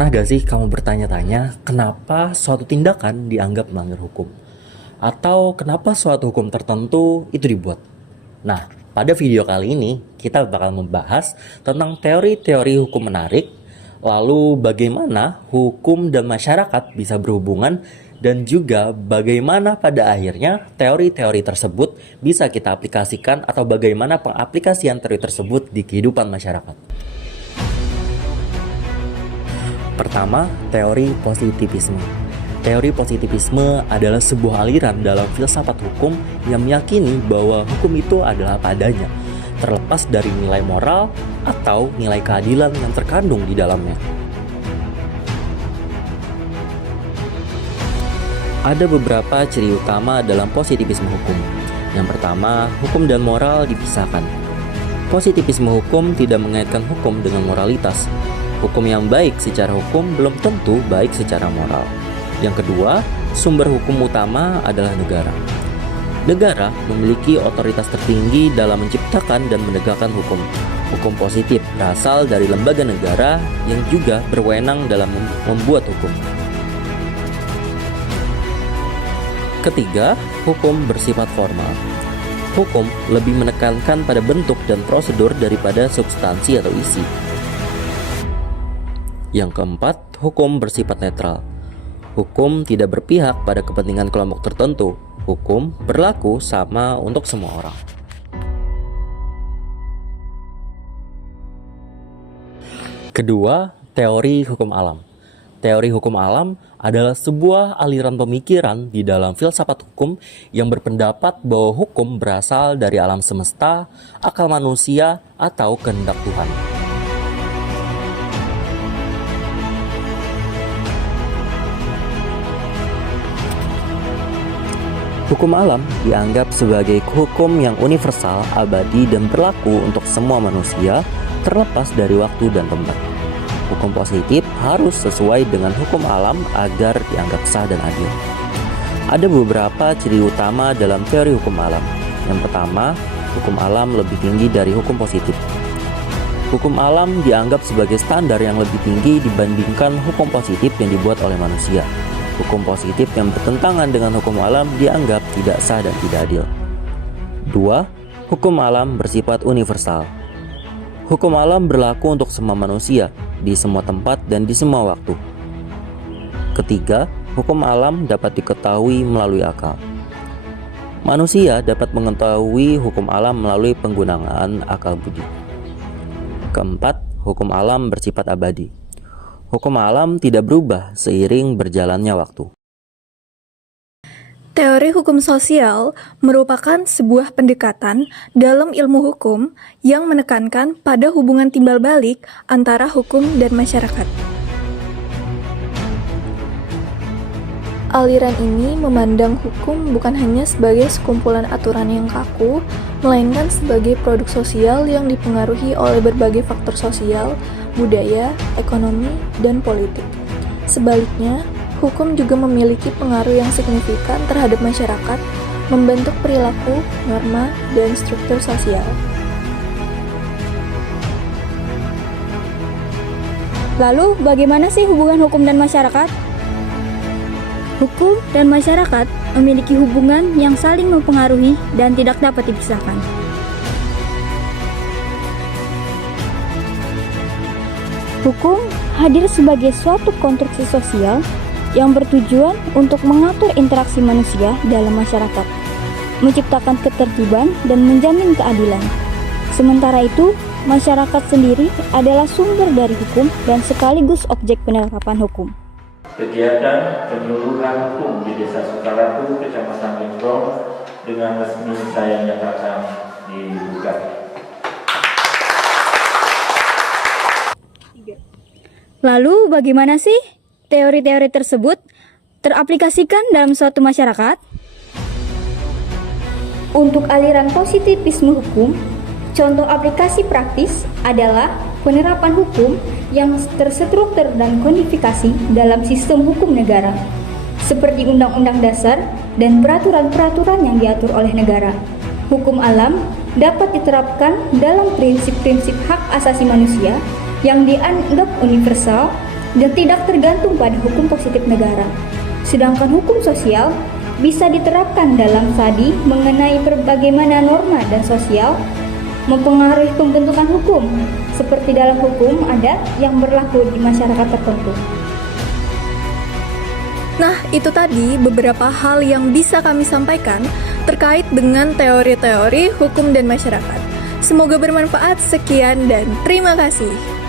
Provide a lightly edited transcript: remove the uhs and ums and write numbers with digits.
Pernah gak sih kamu bertanya-tanya kenapa suatu tindakan dianggap melanggar hukum? Atau kenapa suatu hukum tertentu itu dibuat? Nah, pada video kali ini kita bakal membahas tentang teori-teori hukum menarik, lalu bagaimana hukum dan masyarakat bisa berhubungan, dan juga bagaimana pada akhirnya teori-teori tersebut bisa kita aplikasikan atau bagaimana pengaplikasian teori tersebut di kehidupan masyarakat. Pertama, teori positivisme. Teori positivisme adalah sebuah aliran dalam filsafat hukum yang meyakini bahwa hukum itu adalah apa adanya, terlepas dari nilai moral atau nilai keadilan yang terkandung di dalamnya. Ada beberapa ciri utama dalam positivisme hukum. Yang pertama, hukum dan moral dipisahkan. Positivisme hukum tidak mengaitkan hukum dengan moralitas. Hukum yang baik secara hukum belum tentu baik secara moral. Yang kedua, sumber hukum utama adalah negara. Negara memiliki otoritas tertinggi dalam menciptakan dan menegakkan hukum. Hukum positif berasal dari lembaga negara yang juga berwenang dalam membuat hukum. Ketiga, hukum bersifat formal. Hukum lebih menekankan pada bentuk dan prosedur daripada substansi atau isi. Yang keempat, hukum bersifat netral. Hukum tidak berpihak pada kepentingan kelompok tertentu. Hukum berlaku sama untuk semua orang. Kedua, teori hukum alam. Teori hukum alam adalah sebuah aliran pemikiran di dalam filsafat hukum yang berpendapat bahwa hukum berasal dari alam semesta, akal manusia, atau kehendak Tuhan. Hukum alam dianggap sebagai hukum yang universal, abadi, dan berlaku untuk semua manusia, terlepas dari waktu dan tempat. Hukum positif harus sesuai dengan hukum alam agar dianggap sah dan adil. Ada beberapa ciri utama dalam teori hukum alam. Yang pertama, hukum alam lebih tinggi dari hukum positif. Hukum alam dianggap sebagai standar yang lebih tinggi dibandingkan hukum positif yang dibuat oleh manusia. Hukum positif yang bertentangan dengan hukum alam dianggap tidak sah dan tidak adil. 2. Hukum alam bersifat universal. Hukum alam berlaku untuk semua manusia, di semua tempat dan di semua waktu. Ketiga, hukum alam dapat diketahui melalui akal. Manusia dapat mengetahui hukum alam melalui penggunaan akal budi. Keempat, hukum alam bersifat abadi. Hukum alam tidak berubah seiring berjalannya waktu. Teori hukum sosial merupakan sebuah pendekatan dalam ilmu hukum yang menekankan pada hubungan timbal balik antara hukum dan masyarakat. Aliran ini memandang hukum bukan hanya sebagai sekumpulan aturan yang kaku, melainkan sebagai produk sosial yang dipengaruhi oleh berbagai faktor sosial, budaya, ekonomi, dan politik. Sebaliknya, hukum juga memiliki pengaruh yang signifikan terhadap masyarakat, membentuk perilaku, norma, dan struktur sosial. Lalu, bagaimana sih hubungan hukum dan masyarakat? Hukum dan masyarakat memiliki hubungan yang saling mempengaruhi dan tidak dapat dipisahkan. Hukum hadir sebagai suatu konstruksi sosial yang bertujuan untuk mengatur interaksi manusia dalam masyarakat, menciptakan ketertiban dan menjamin keadilan. Sementara itu, masyarakat sendiri adalah sumber dari hukum dan sekaligus objek penerapan hukum. Kegiatan penyuluhan hukum di Desa Sukaratu, Kecamatan Gembrong dengan resmi saya nyatakan dibuka. Lalu bagaimana sih teori-teori tersebut teraplikasikan dalam suatu masyarakat? Untuk aliran positivisme hukum, contoh aplikasi praktis adalah penerapan hukum yang terstruktur dan kodifikasi dalam sistem hukum negara, seperti Undang-Undang Dasar dan peraturan-peraturan yang diatur oleh negara. Hukum alam dapat diterapkan dalam prinsip-prinsip hak asasi manusia yang dianggap universal dan tidak tergantung pada hukum positif negara. Sedangkan hukum sosial bisa diterapkan dalam studi mengenai bagaimana norma dan sosial mempengaruhi pembentukan hukum, seperti dalam hukum adat yang berlaku di masyarakat tertentu. Nah, itu tadi beberapa hal yang bisa kami sampaikan terkait dengan teori-teori hukum dan masyarakat. Semoga bermanfaat. Sekian dan terima kasih.